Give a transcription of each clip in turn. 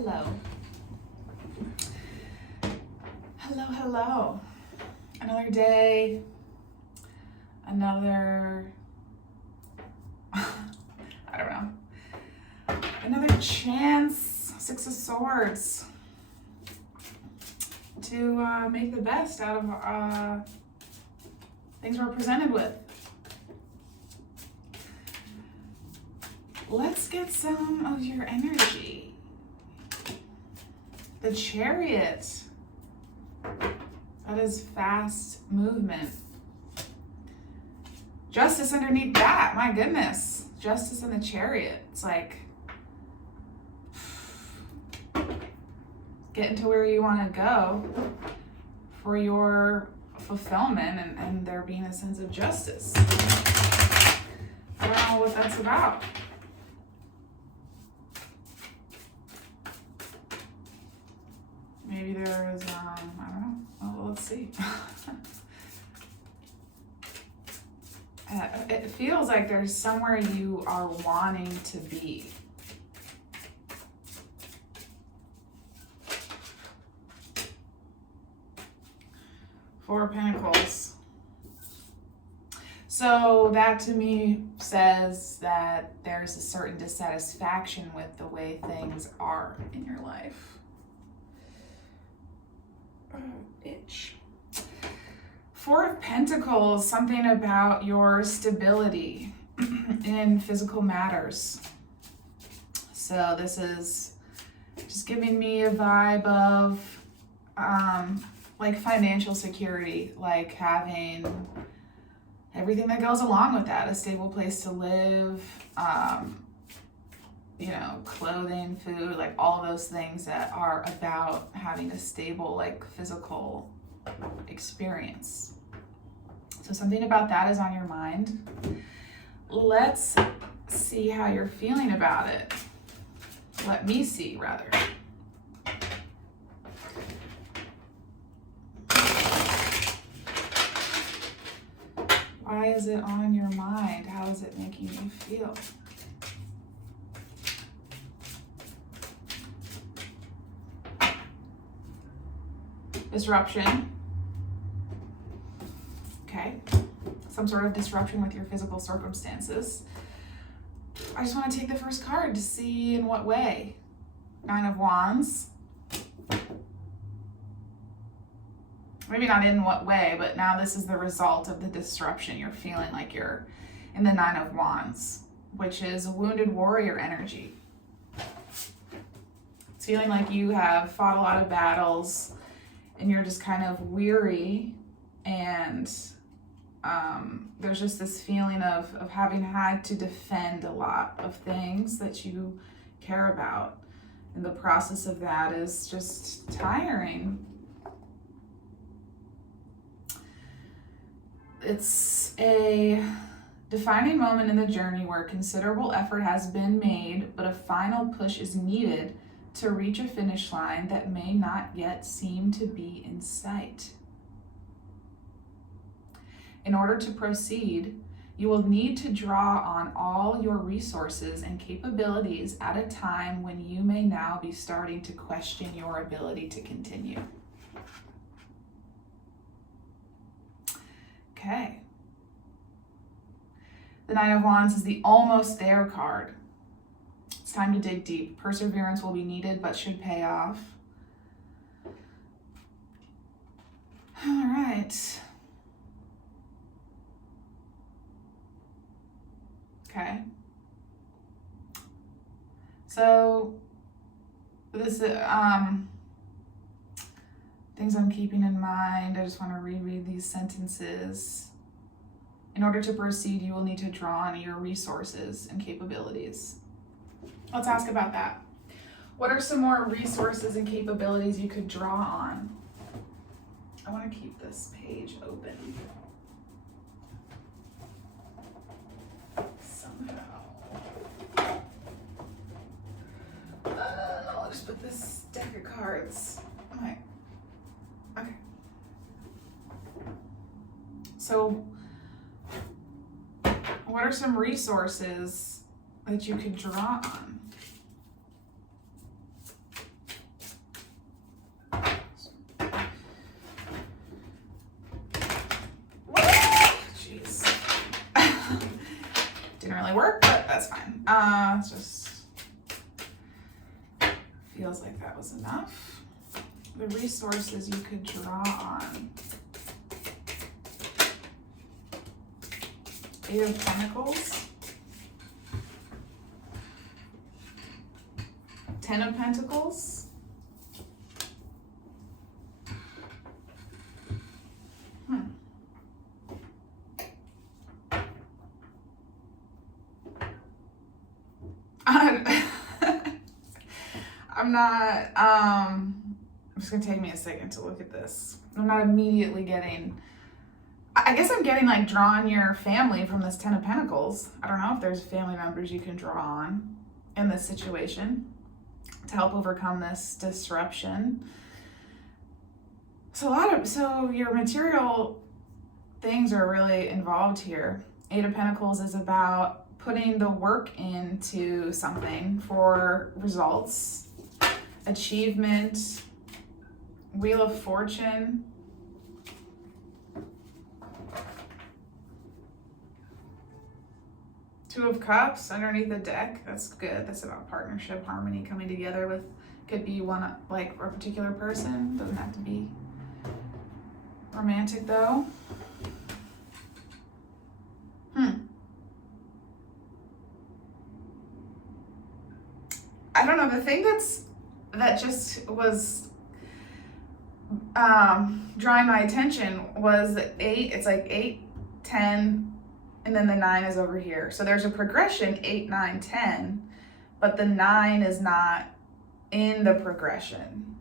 Hello. Hello, hello. Another day, another, I don't know, another chance, Six of Swords, to make the best out of things we're presented with. Let's get some of your energy. The Chariot. That is fast movement. Justice underneath that, my goodness. Justice in the Chariot. It's like getting to where you want to go for your fulfillment and there being a sense of justice. I don't know what that's about. Maybe there is, I don't know. Well, let's see. It feels like there's somewhere you are wanting to be. Four of Pentacles. So that to me says that there's a certain dissatisfaction with the way things are in your life. Itch. Four of Pentacles, something about your stability in physical matters. So this is just giving me a vibe of like financial security, like having everything that goes along with that, a stable place to live, you know, clothing, food, like all those things that are about having a stable, like physical experience. So something about that is on your mind. Let's see how you're feeling about it. Let me see, rather. Why is it on your mind? How is it making you feel? Disruption. Okay. Some sort of disruption with your physical circumstances. I just want to take the first card to see in what way. Nine of Wands. Maybe not in what way, but now this is the result of the disruption. You're feeling like you're in the Nine of Wands, which is a wounded warrior energy. It's feeling like you have fought a lot of battles and you're just kind of weary, and there's just this feeling of having had to defend a lot of things that you care about. And the process of that is just tiring. It's a defining moment in the journey where considerable effort has been made, but a final push is needed to reach a finish line that may not yet seem to be in sight. In order to proceed, you will need to draw on all your resources and capabilities at a time when you may now be starting to question your ability to continue. Okay. The Nine of Wands is the almost there card. It's time to dig deep. Perseverance will be needed, but should pay off. All right. Okay. So this things I'm keeping in mind. I just want to reread these sentences. In order to proceed, you will need to draw on your resources and capabilities. Let's ask about that. What are some more resources and capabilities you could draw on? I want to keep this page open. Somehow. I'll just put this deck of cards. Okay. Okay. So, what are some resources that you could draw on? but that's fine. It's just feels like that was enough. The resources you could draw on. Eight of Pentacles. 10 of Pentacles. I'm not, it's gonna take me a second to look at this. I'm not immediately getting, I guess I'm getting like drawing your family from this 10 of Pentacles. I don't know if there's family members you can draw on in this situation to help overcome this disruption. So your material things are really involved here. Eight of Pentacles is about putting the work into something for results, achievement. Wheel of Fortune. Two of Cups underneath the deck. That's good. That's about partnership, harmony, coming together with, could be one, like a particular person. Doesn't have to be romantic though. I don't know, the thing that just was drawing my attention was 8. It's like 8, 10, and then the 9 is over here. So there's a progression, 8, 9, 10, but the 9 is not in the progression,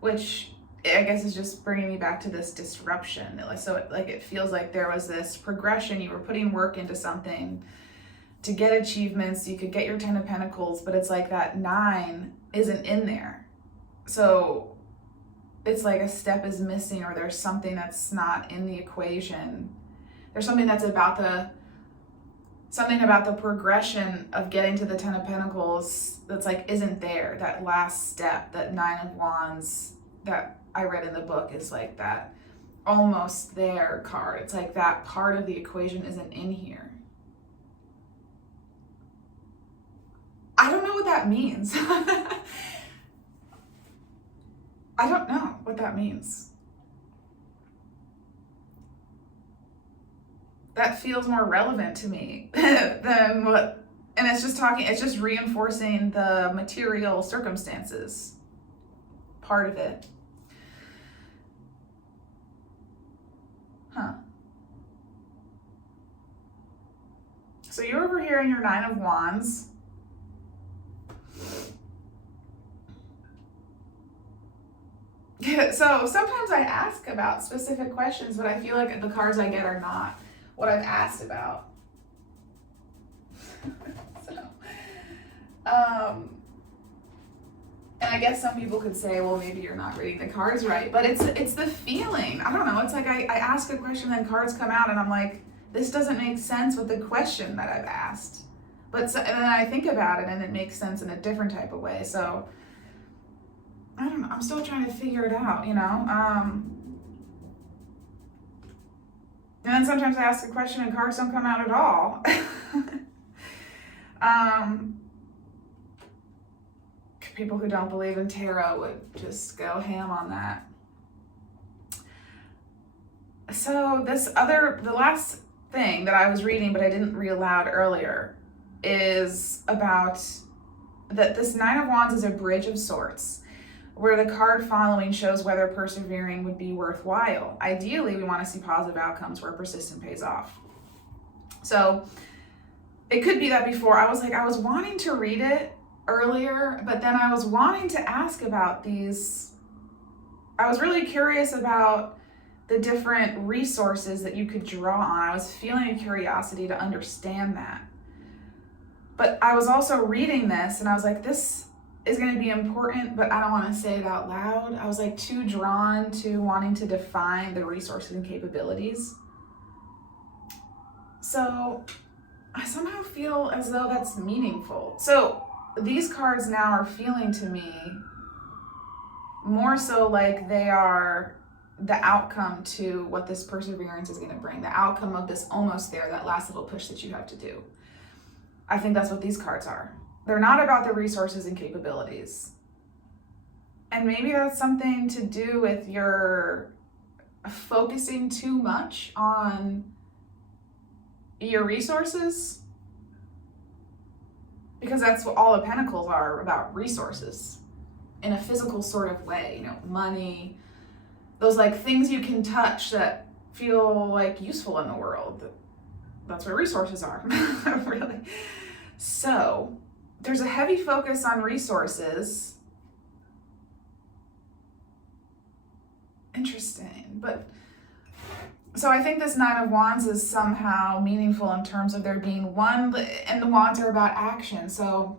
which I guess is just bringing me back to this disruption. So it feels like there was this progression. You were putting work into something to get achievements. You could get your 10 of Pentacles, but it's like that 9 isn't in there. So it's like a step is missing, or there's something that's not in the equation. There's something that's about the progression of getting to the 10 of Pentacles that's like isn't there. That last step, that 9 of Wands that I read in the book is like that almost there card. It's like that part of the equation isn't in here. I don't know what that means. I don't know what that means. That feels more relevant to me than what, and it's just reinforcing the material circumstances part of it. So you're over here in your 9 of Wands. So sometimes I ask about specific questions, but I feel like the cards I get are not what I've asked about. And I guess some people could say, well, maybe you're not reading the cards right, but it's the feeling. I don't know. It's like I ask a question, then cards come out, and I'm like, this doesn't make sense with the question that I've asked. And then I think about it, and it makes sense in a different type of way. So I don't know. I'm still trying to figure it out, you know? And then sometimes I ask a question and cards don't come out at all. People who don't believe in tarot would just go ham on that. So the last thing that I was reading, but I didn't read aloud earlier, is about that this 9 of Wands is a bridge of sorts, where the card following shows whether persevering would be worthwhile. Ideally, we want to see positive outcomes where persistence pays off. So it could be that before I was wanting to read it earlier, but then I was wanting to ask about these. I was really curious about the different resources that you could draw on. I was feeling a curiosity to understand that. But I was also reading this and I was like, this is going to be important, but I don't want to say it out loud. I was like too drawn to wanting to define the resources and capabilities. So I somehow feel as though that's meaningful. So these cards now are feeling to me more so like they are the outcome to what this perseverance is going to bring, the outcome of this almost there, that last little push that you have to do. I think that's what these cards are. They're not about the resources and capabilities. And maybe that's something to do with your focusing too much on your resources, because that's what all the Pentacles are about, resources in a physical sort of way, you know, money, those like things you can touch that feel like useful in the world. That's what resources are, really. So there's a heavy focus on resources. Interesting, but so I think this Nine of Wands is somehow meaningful in terms of there being one, and the Wands are about action. So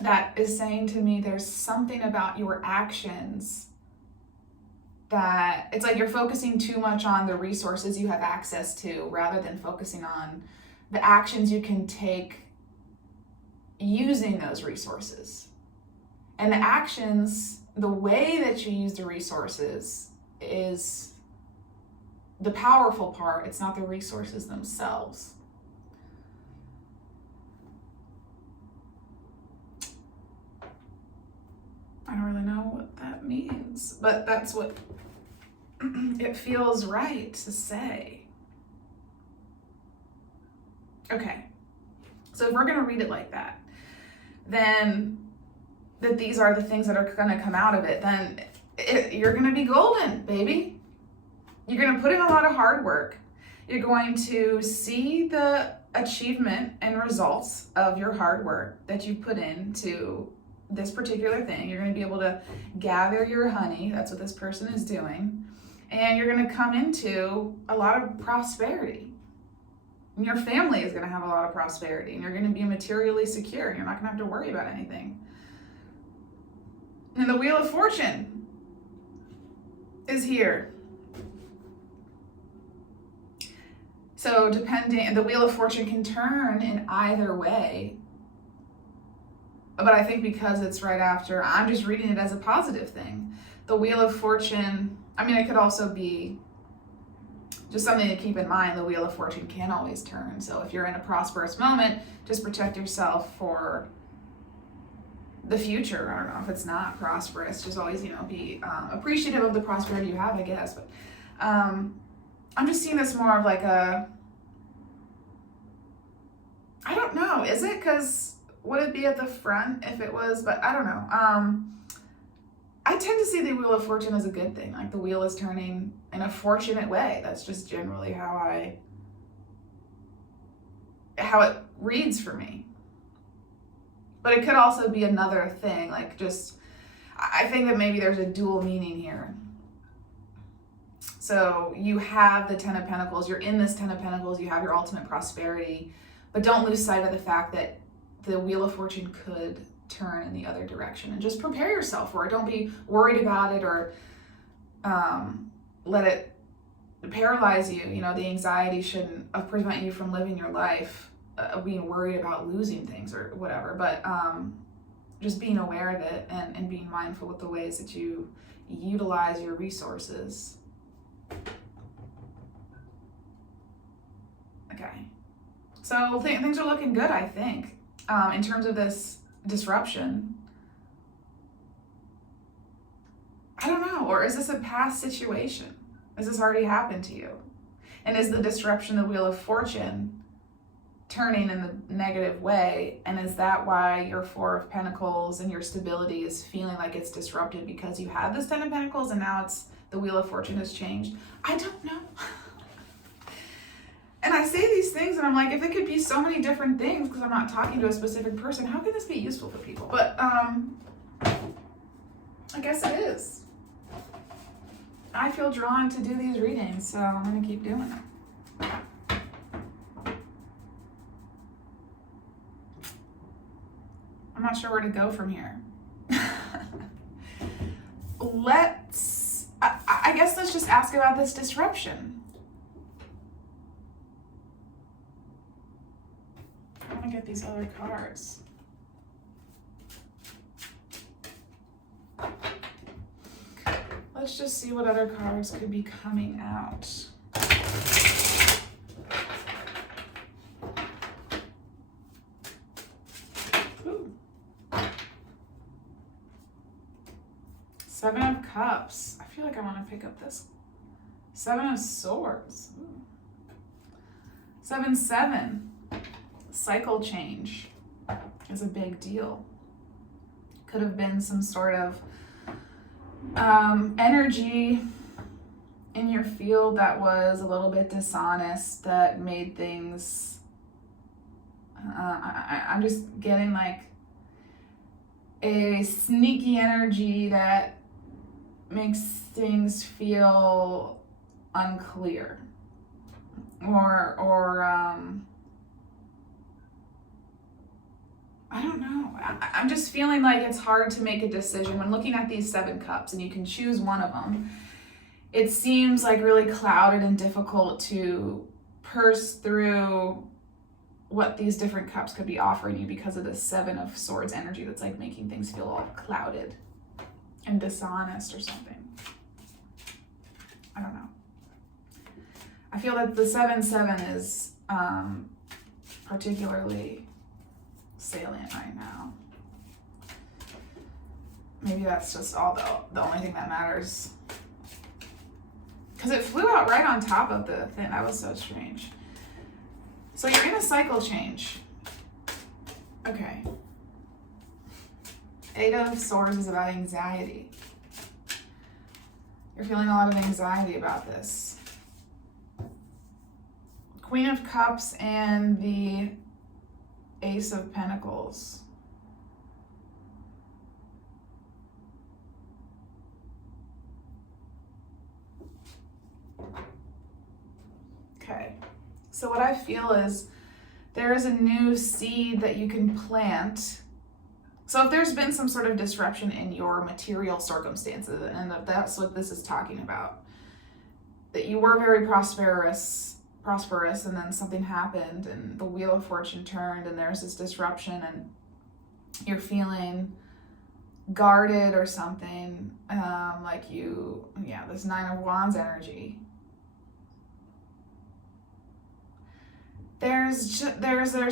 that is saying to me there's something about your actions that it's like you're focusing too much on the resources you have access to rather than focusing on the actions you can take using those resources. And the actions, the way that you use the resources is the powerful part. It's not the resources themselves. I don't really know what that means, but that's what it feels right to say. Okay, so if we're going to read it like that, then that these are the things that are going to come out of it, then you're going to be golden, baby. You're going to put in a lot of hard work. You're going to see the achievement and results of your hard work that you put into this particular thing. You're going to be able to gather your honey. That's what this person is doing. And you're going to come into a lot of prosperity. And your family is going to have a lot of prosperity. And you're going to be materially secure. And you're not going to have to worry about anything. And the Wheel of Fortune is here. So depending, the Wheel of Fortune can turn in either way. But I think because it's right after, I'm just reading it as a positive thing. The Wheel of Fortune, I mean, it could also be just something to keep in mind. The Wheel of Fortune can always turn. So if you're in a prosperous moment, just protect yourself for the future. I don't know if it's not prosperous, just always, be appreciative of the prosperity you have, I guess. But I'm just seeing this more of like a, I don't know, is it? Because would it be at the front if it was, but I don't know. I tend to see the Wheel of Fortune as a good thing. Like the wheel is turning in a fortunate way. That's just generally how it reads for me. But it could also be another thing, like just, I think that maybe there's a dual meaning here. So you have the Ten of Pentacles, you're in this Ten of Pentacles, you have your ultimate prosperity, but don't lose sight of the fact that the Wheel of Fortune could turn in the other direction, and just prepare yourself for it. Don't be worried about it or let it paralyze you. The anxiety shouldn't prevent you from living your life, being worried about losing things or whatever, but just being aware of it and being mindful with the ways that you utilize your resources. Okay, so things are looking good, I think, in terms of this disruption. I don't know, or is this a past situation? Has this already happened to you? And is the disruption the Wheel of Fortune turning in the negative way? And is that why your Four of Pentacles and your stability is feeling like it's disrupted because you had this Ten of Pentacles and now it's the Wheel of Fortune has changed? I don't know. And I say these things and I'm like, if it could be so many different things because I'm not talking to a specific person, how can this be useful for people? But I guess it is. I feel drawn to do these readings, so I'm going to keep doing it. I'm not sure where to go from here. I guess let's just ask about this disruption. I want to get these other cards. Let's just see what other cards could be coming out. Seven of Cups. I feel like I want to pick up this. Seven of Swords. Ooh. 7-7. Cycle change is a big deal. Could have been some sort of energy in your field that was a little bit dishonest, that made things, I'm just getting like a sneaky energy that makes things feel unclear, or I don't know. I'm just feeling like it's hard to make a decision when looking at these 7 cups, and you can choose one of them. It seems like really clouded and difficult to purse through what these different cups could be offering you because of this 7 of Swords energy that's like making things feel all clouded and dishonest or something. I don't know. I feel that the 7-7 is particularly salient right now. Maybe that's just all the only thing that matters. Because it flew out right on top of the thing. That was so strange. So you're in a cycle change. Okay. 8 of Swords is about anxiety. You're feeling a lot of anxiety about this. Queen of Cups and the Ace of Pentacles. Okay, so what I feel is there is a new seed that you can plant. So if there's been some sort of disruption in your material circumstances, and if that's what this is talking about, that you were very prosperous, and then something happened and the wheel of fortune turned and there's this disruption and you're feeling guarded or something, like this 9 of Wands energy. There's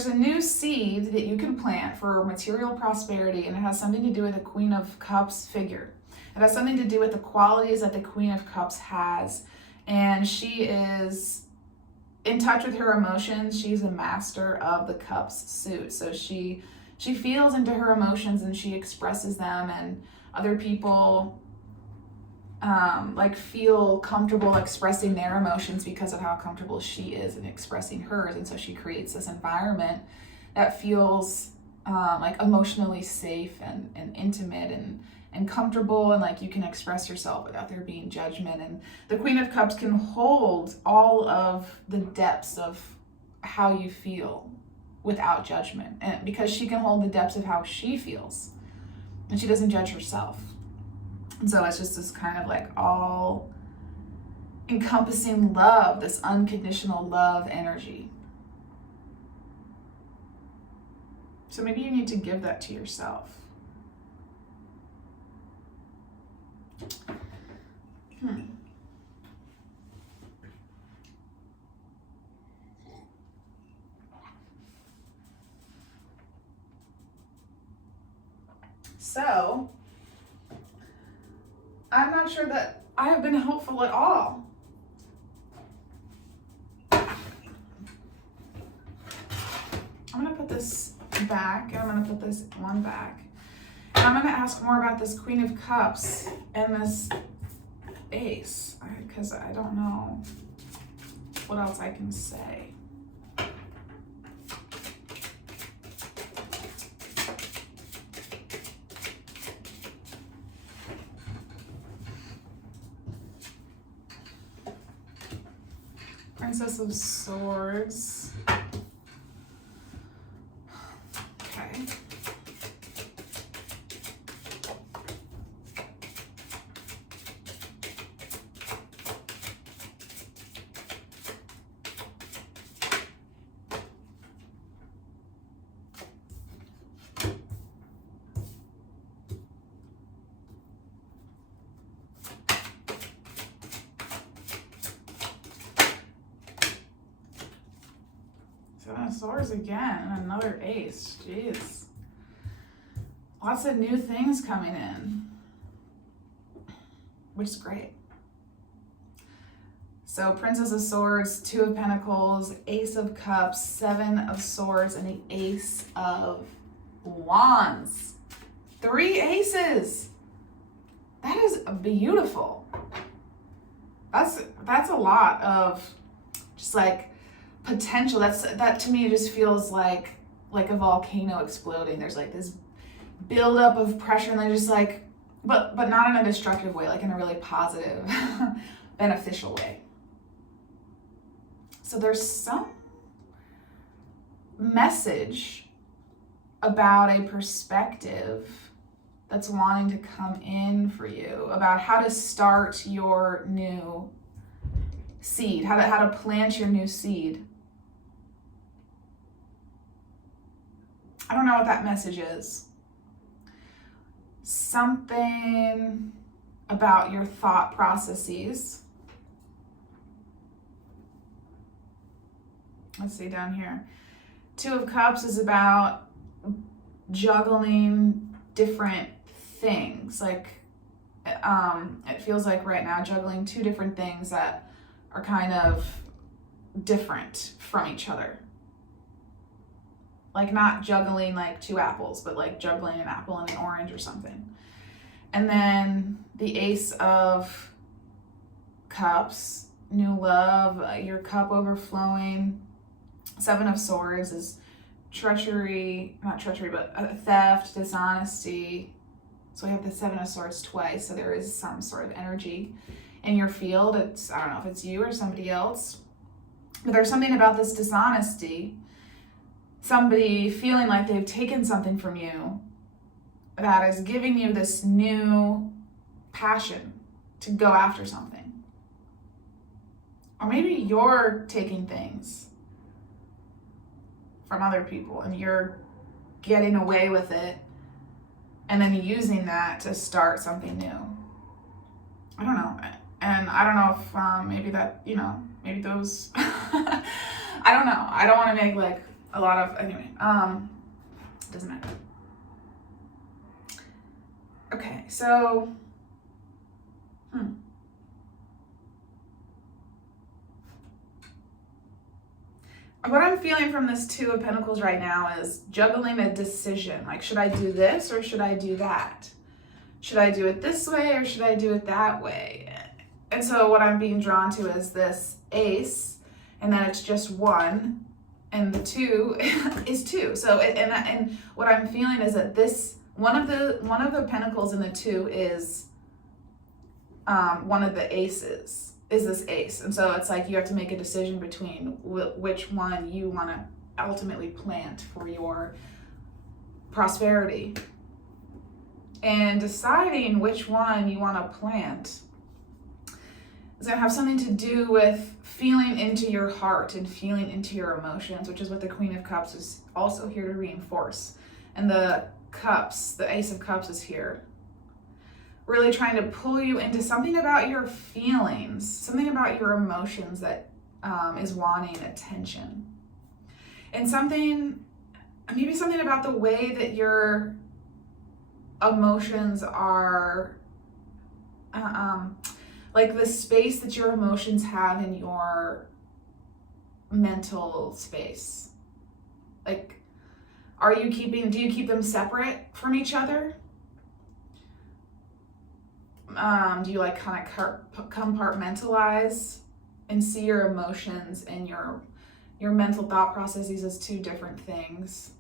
a new seed that you can plant for material prosperity, and it has something to do with the Queen of Cups figure. It has something to do with the qualities that the Queen of Cups has, and she is in touch with her emotions. She's a master of the Cups suit, so she feels into her emotions and she expresses them, and other people feel comfortable expressing their emotions because of how comfortable she is in expressing hers. And so she creates this environment that feels emotionally safe and intimate and comfortable, and like you can express yourself without there being judgment. And the Queen of Cups can hold all of the depths of how you feel without judgment, and because she can hold the depths of how she feels and she doesn't judge herself. And so it's just this kind of like all encompassing love, this unconditional love energy. So maybe you need to give that to yourself. So I'm not sure that I have been helpful at all. I'm going to put this back, and I'm going to put this one back. And I'm going to ask more about this Queen of Cups and this Ace, because I don't know what else I can say. Princess of Swords. Okay. Seven of Swords again, and another Ace. Jeez. Lots of new things coming in. which is great. So Princess of Swords, Two of Pentacles, Ace of Cups, Seven of Swords, and the Ace of Wands. 3 aces. That is beautiful. That's a lot of just like potential. That to me just feels like a volcano exploding. There's like this buildup of pressure, and they're just like, but not in a destructive way, like in a really positive, beneficial way. So there's some message about a perspective that's wanting to come in for you about how to start your new seed, how to plant your new seed. I don't know what that message is. Something about your thought processes. Let's see down here. Two of Cups is about juggling different things. Like, it feels like right now juggling 2 different things that are kind of different from each other. Like not juggling like 2 apples, but like juggling an apple and an orange or something. And then the Ace of Cups, new love, your cup overflowing. 7 of Swords is treachery, not treachery, but theft, dishonesty. So we have the 7 of Swords twice. So there is some sort of energy in your field. I don't know if it's you or somebody else, but there's something about this dishonesty. Somebody feeling like they've taken something from you that is giving you this new passion to go after something. Or maybe you're taking things from other people and you're getting away with it and then using that to start something new. I don't know. And I don't know if maybe that, maybe those, I don't know. I don't want to make like a lot of, anyway, doesn't matter. Okay, so, what I'm feeling from this 2 of Pentacles right now is juggling a decision. Like, should I do this or should I do that? Should I do it this way or should I do it that way? And so what I'm being drawn to is this Ace, and then it's just 1, and the 2 is 2. So, and what I'm feeling is that this, one of the Pentacles in the 2 is one of the aces. Is this Ace. And so it's like you have to make a decision between which one you want to ultimately plant for your prosperity. And deciding which one you want to plant is going to have something to do with feeling into your heart and feeling into your emotions, which is what the Queen of Cups is also here to reinforce. And the Cups, the Ace of Cups is here, really trying to pull you into something about your feelings, something about your emotions that is wanting attention. And maybe something about the way that your emotions are, like the space that your emotions have in your mental space. Like, do you keep them separate from each other? Do you like kind of compartmentalize and see your emotions and your mental thought processes as 2 different things?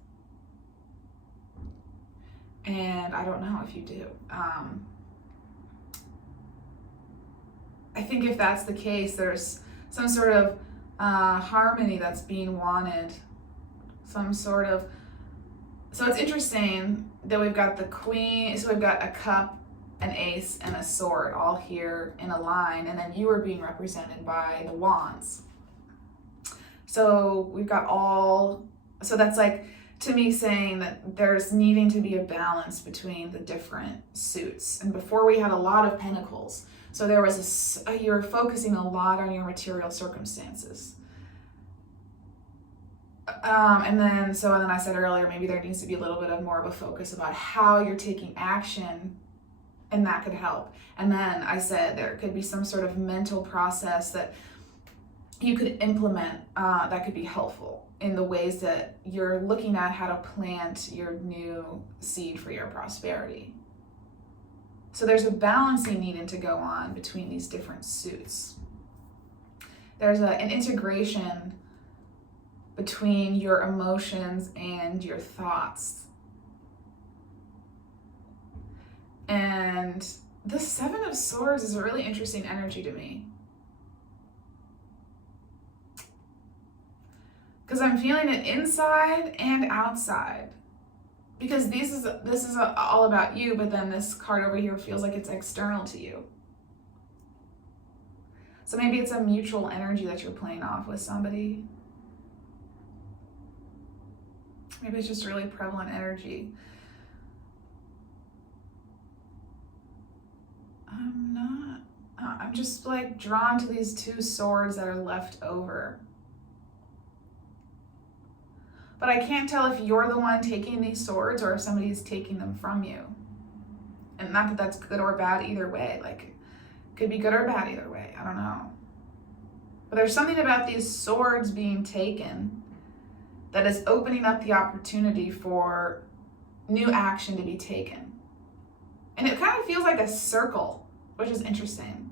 And I don't know if you do. I think if that's the case, there's some sort of harmony that's being wanted. So it's interesting that we've got the Queen, so we've got a Cup, an Ace, and a Sword all here in a line, and then you are being represented by the Wands. So we've got so that's like, to me, saying that there's needing to be a balance between the different suits. And before we had a lot of Pentacles, so there was you're focusing a lot on your material circumstances. And then I said earlier, maybe there needs to be a little bit of more of a focus about how you're taking action and that could help. And then I said there could be some sort of mental process that you could implement that could be helpful in the ways that you're looking at how to plant your new seed for your prosperity. So there's a balancing needing to go on between these different suits. There's an integration between your emotions and your thoughts. And the Seven of Swords is a really interesting energy to me. Because I'm feeling it inside and outside. Because this is all about you, but then this card over here feels like it's external to you. So maybe it's a mutual energy that you're playing off with somebody. Maybe it's just really prevalent energy. I'm just like drawn to these two swords that are left over. But I can't tell if you're the one taking these swords or if somebody's taking them from you. And not that that's good or bad either way. Like, it could be good or bad either way. I don't know. But there's something about these swords being taken that is opening up the opportunity for new action to be taken. And it kind of feels like a circle, which is interesting.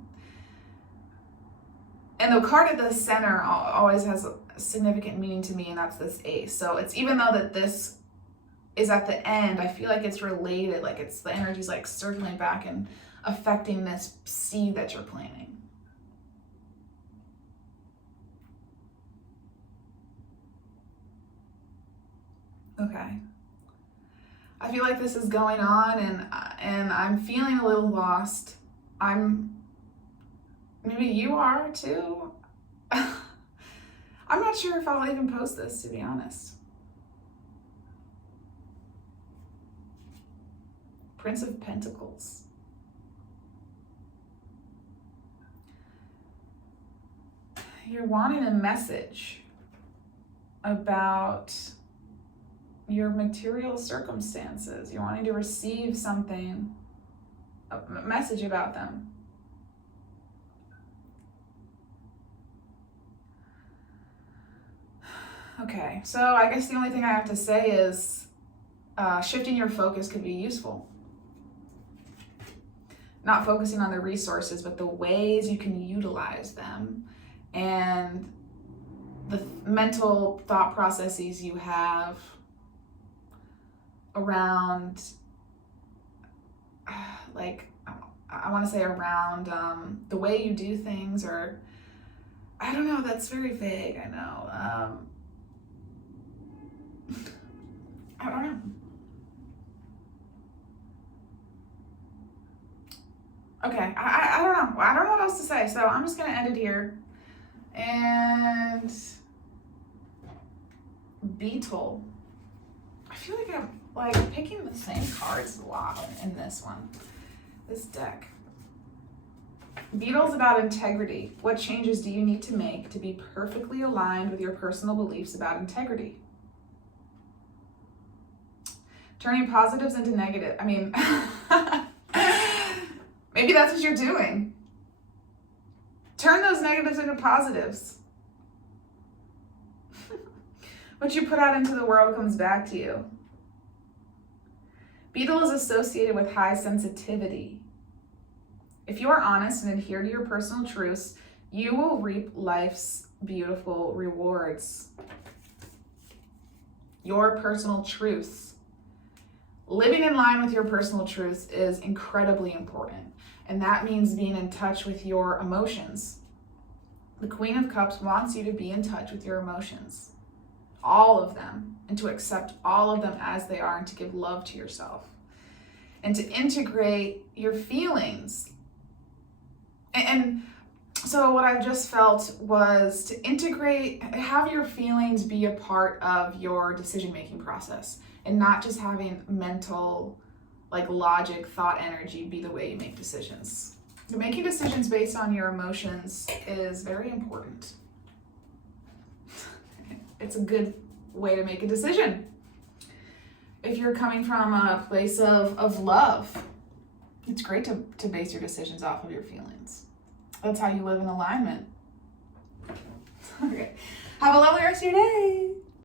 And the card at the center always has a significant meaning to me, and that's this ace. So it's, even though that this is at the end, I feel like it's related, like it's the energy's like circling back and affecting this seed that you're planting. Okay. I feel like this is going on, and I'm feeling a little lost. Maybe you are too. I'm not sure if I'll even post this, to be honest. Prince of Pentacles. You're wanting a message about your material circumstances. You're wanting to receive something, a message about them. Okay, so I guess the only thing I have to say is shifting your focus could be useful. Not focusing on the resources, but the ways you can utilize them and the mental thought processes you have around, like, I want to say around the way you do things, or I don't know, that's very vague, I know. I don't know. Okay, I don't know. I don't know what else to say, so I'm just gonna end it here. And Beetle. I feel like I'm like picking the same cards a lot in this one, this deck. Beetle's about integrity. What changes do you need to make to be perfectly aligned with your personal beliefs about integrity? Turning positives into negative. I mean, maybe that's what you're doing. Turn those negatives into positives. What you put out into the world comes back to you. Beetle is associated with high sensitivity. If you are honest and adhere to your personal truths, you will reap life's beautiful rewards. Your personal truths. Living in line with your personal truths is incredibly important, and that means being in touch with your emotions. The Queen of Cups wants you to be in touch with your emotions, all of them, and to accept all of them as they are, and to give love to yourself, and to integrate your feelings. And so what I just felt was to integrate, have your feelings be a part of your decision-making process, and not just having mental, like logic, thought energy be the way you make decisions. So making decisions based on your emotions is very important. It's a good way to make a decision. If you're coming from a place of love, It's great to base your decisions off of your feelings. That's how you live in alignment. Okay. Have a lovely rest of your day.